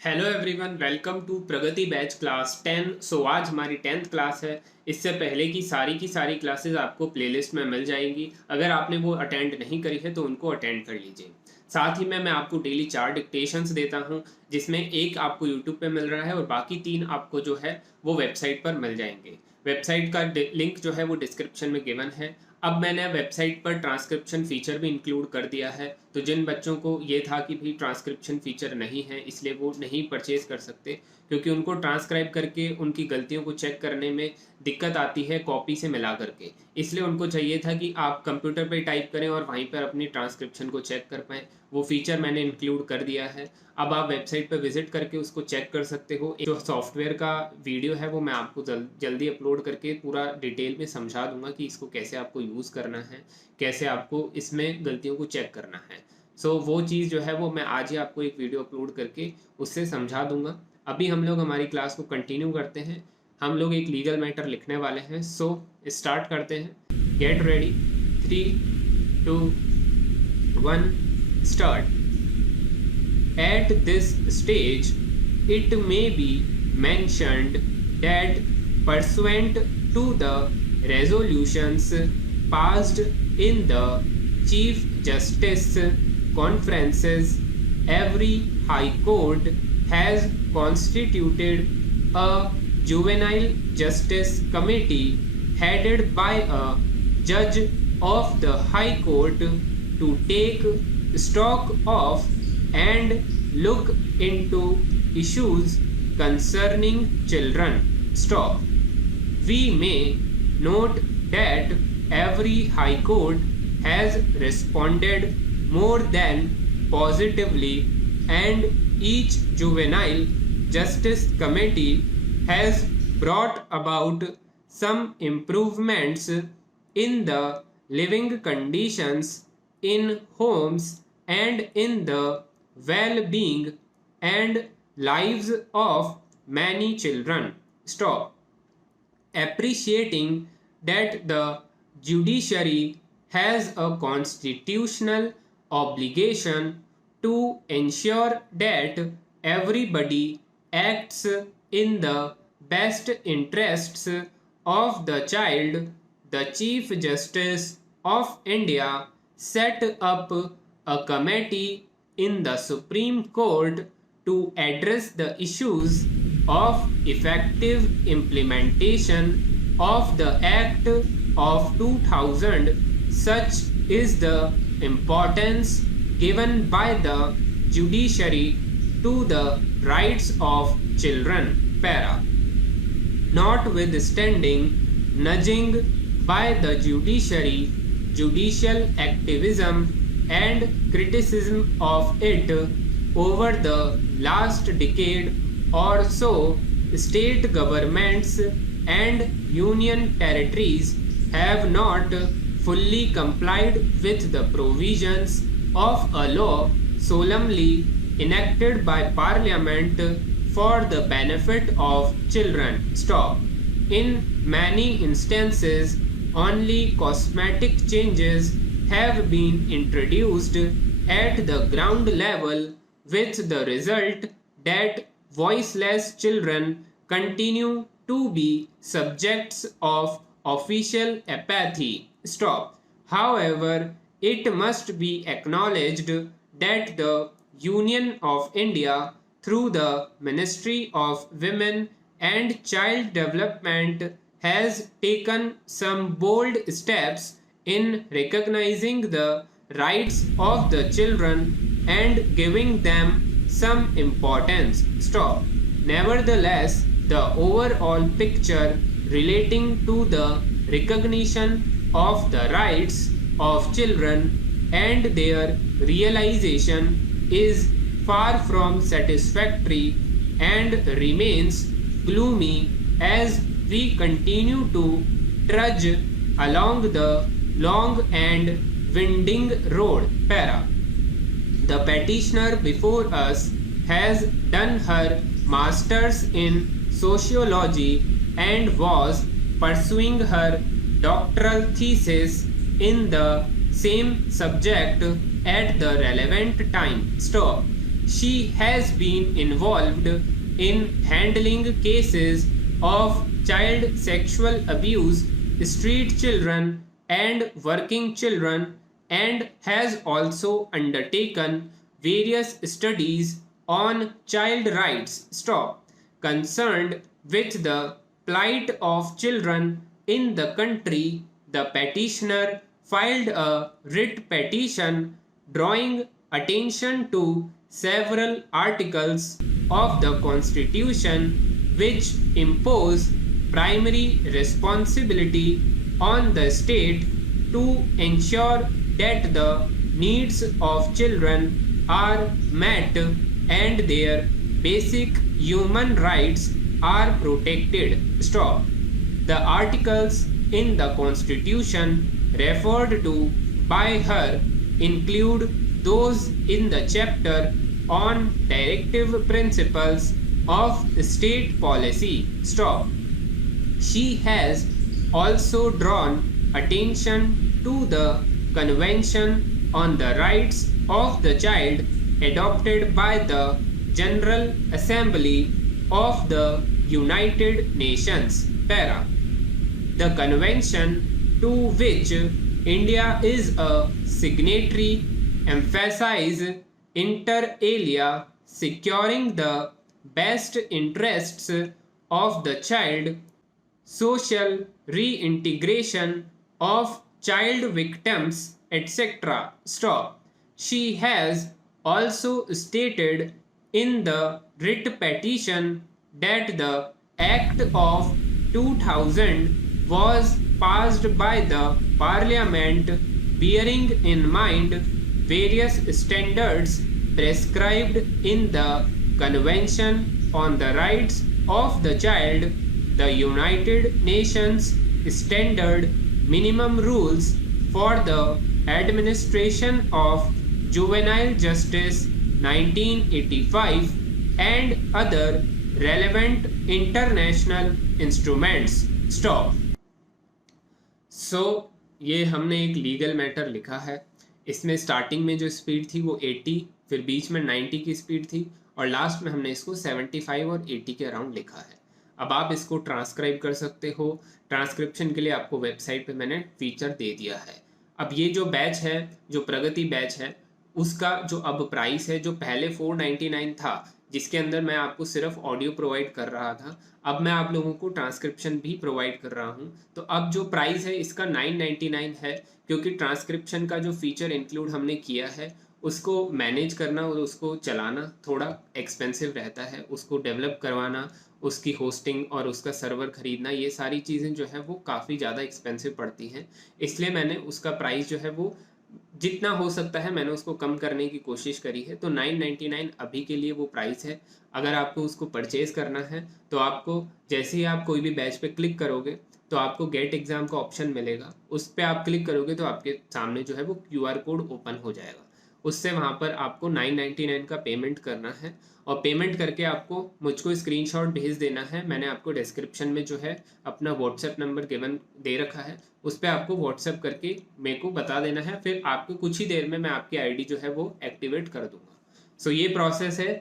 Hello everyone, welcome to Pragati batch class 10। आज हमारी 10th class है। इससे पहले की सारी क्लासेस आपको प्लेलिस्ट में मिल जाएंगी। अगर आपने वो अटेंड नहीं करी है तो उनको अटेंड कर लीजिए। साथ ही में मैं आपको डेली 4 डिक्टेशंस देता हूँ, जिसमें एक आपको यूट्यूब पे मिल रहा है और बाकी 3 आपको जो है वो वेबसाइट पर मिल जाएंगे। वेबसाइट का लिंक जो है वो डिस्क्रिप्शन में गिवन है। अब मैंने वेबसाइट पर ट्रांसक्रिप्शन फीचर भी इंक्लूड कर दिया है, तो जिन बच्चों को ये था कि भी ट्रांसक्रिप्शन फीचर नहीं है इसलिए वो नहीं परचेज कर सकते, क्योंकि उनको ट्रांसक्राइब करके उनकी गलतियों को चेक करने में दिक्कत आती है कॉपी से मिला करके। इसलिए उनको चाहिए था कि आप कंप्यूटर पे टाइप करें और वहीं पर अपनी ट्रांसक्रिप्शन को चेक कर पाएँ। वो फीचर मैंने इंक्लूड कर दिया है। अब आप वेबसाइट पर विजिट करके उसको चेक कर सकते हो। जो सॉफ्टवेयर का वीडियो है वो मैं आपको जल्दी अपलोड करके पूरा डिटेल में समझा दूंगा कि इसको कैसे आपको यूज़ करना है, कैसे आपको इसमें गलतियों को चेक करना है। वो चीज़ जो है वो मैं आज ही आपको एक वीडियो अपलोड करके उससे समझा दूंगा। अभी हम लोग हमारी क्लास को कंटिन्यू करते हैं। हम लोग एक लीगल मैटर लिखने वाले हैं। स्टार्ट करते हैं। Get ready. 3, 2, 1, start. At this stage, it may be mentioned that pursuant to the resolutions passed in the Chief Justice conferences, every High Court has constituted a Juvenile Justice Committee headed by a judge of the High Court to take stock of and look into issues concerning children. Stop. We may note that every High Court has responded more than positively, and each Juvenile Justice Committee has brought about some improvements in the living conditions in homes and in the well-being and lives of many children. Stop. Appreciating that the judiciary has a constitutional obligation to ensure that everybody acts in the best interests of the child, the Chief Justice of India set up a committee in the Supreme Court to address the issues of effective implementation of the Act of 2000. Such is the importance given by the judiciary to the rights of children. Para. Notwithstanding nudging by the judiciary, judicial activism and criticism of it over the last decade or so, state governments and union territories have not fully complied with the provisions of a law solemnly enacted by Parliament for the benefit of children. Stop. In many instances, only cosmetic changes have been introduced at the ground level, with the result that voiceless children continue to be subjects of official apathy. Stop. However, it must be acknowledged that the Union of India, through the Ministry of Women and Child Development, has taken some bold steps in recognizing the rights of the children and giving them some importance. Stop. Nevertheless, the overall picture relating to the recognition of the rights of children and their realization is far from satisfactory and remains gloomy as we continue to trudge along the long and winding road. Para. The petitioner before us has done her master's in sociology and was pursuing her doctoral thesis in the same subject at the relevant time. Stop. She has been involved in handling cases of child sexual abuse, street children, and working children, and has also undertaken various studies on child rights concerned with the plight of children in the country. The petitioner filed a writ petition drawing attention to several articles of the Constitution which impose primary responsibility on the state to ensure that the needs of children are met and their basic human rights are protected. Stop. The articles in the Constitution referred to by her include those in the chapter on directive principles of state policy. Stop. She has also drawn attention to the Convention on the Rights of the Child adopted by the General Assembly of the United Nations. Para. The convention to which India is a signatory emphasizes inter alia securing the best interests of the child, social reintegration of child victims, etc. Stop. She has also stated in the writ petition that the Act of 2000 was passed by the Parliament bearing in mind various standards prescribed in the Convention on the Rights of the Child, the United Nations Standard Minimum Rules for the Administration of Juvenile Justice 1985, and other relevant international instruments. Stop. So ये हमने एक legal matter लिखा है। इसमें स्टार्टिंग में जो स्पीड थी वो 80, फिर बीच में 90 की स्पीड थी और लास्ट में हमने इसको 75 और 80 के अराउंड लिखा है। अब आप इसको ट्रांसक्राइब कर सकते हो। ट्रांसक्रिप्शन के लिए आपको वेबसाइट पे मैंने फीचर दे दिया है। अब ये जो बैच है, जो प्रगति बैच है, उसका जो अब प्राइस है, जो पहले 499 था जिसके अंदर मैं आपको सिर्फ ऑडियो प्रोवाइड कर रहा था, अब मैं आप लोगों को ट्रांसक्रिप्शन भी प्रोवाइड कर रहा हूँ। तो अब जो प्राइस है इसका 999 है, क्योंकि ट्रांसक्रिप्शन का जो फीचर इंक्लूड हमने किया है उसको मैनेज करना और उसको चलाना थोड़ा एक्सपेंसिव रहता है। उसको डेवलप करवाना, उसकी होस्टिंग और उसका सर्वर ख़रीदना, ये सारी चीज़ें जो है वो काफ़ी ज़्यादा एक्सपेंसिव पड़ती हैं। इसलिए मैंने उसका प्राइस जो है वो जितना हो सकता है मैंने उसको कम करने की कोशिश करी है। तो 999 अभी के लिए वो प्राइस है। अगर आपको उसको परचेज़ करना है तो आपको जैसे ही आप कोई भी बैच पे क्लिक करोगे तो आपको गेट एग्ज़ाम का ऑप्शन मिलेगा। उस पर आप क्लिक करोगे तो आपके सामने जो है वो QR कोड ओपन हो जाएगा। उससे वहाँ पर आपको 999 का पेमेंट करना है और पेमेंट करके आपको मुझको स्क्रीनशॉट भेज देना है। मैंने आपको डिस्क्रिप्शन में जो है अपना व्हाट्सएप नंबर गिवन दे रखा है, उस पर आपको व्हाट्सएप करके मेरे को बता देना है। फिर आपको कुछ ही देर में मैं आपकी आईडी जो है वो एक्टिवेट कर दूंगा। सो ये प्रोसेस है।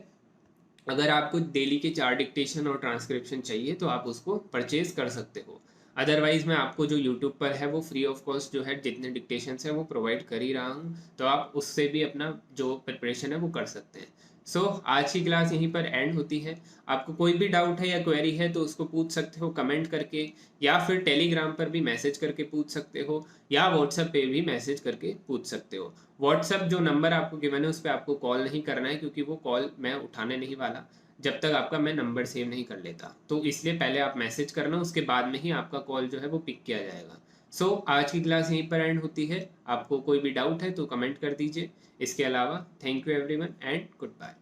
अगर आपको डेली के 4 डिक्टेशन और ट्रांसक्रिप्शन चाहिए तो आप उसको परचेज कर सकते हो। अदरवाइज़ मैं आपको जो यूट्यूब पर है वो फ्री ऑफ कॉस्ट जो है जितने डिक्टेशंस हैं वो प्रोवाइड कर ही रहा हूँ, तो आप उससे भी अपना जो प्रिपरेशन है वो कर सकते हैं। सो आज की क्लास यहीं पर एंड होती है। आपको कोई भी डाउट है या क्वेरी है तो उसको पूछ सकते हो कमेंट करके, या फिर टेलीग्राम पर भी मैसेज करके पूछ सकते हो, या व्हाट्सएप पे भी मैसेज करके पूछ सकते हो। व्हाट्सएप जो नंबर आपको गिवन है उस पर आपको कॉल नहीं करना है, क्योंकि वो कॉल मैं उठाने नहीं वाला जब तक आपका मैं नंबर सेव नहीं कर लेता। तो इसलिए पहले आप मैसेज करना, उसके बाद में ही आपका कॉल जो है वो पिक किया जाएगा। सो आज की क्लास यहीं पर एंड होती है। आपको कोई भी डाउट है तो कमेंट कर दीजिए। इसके अलावा thank you everyone and good bye.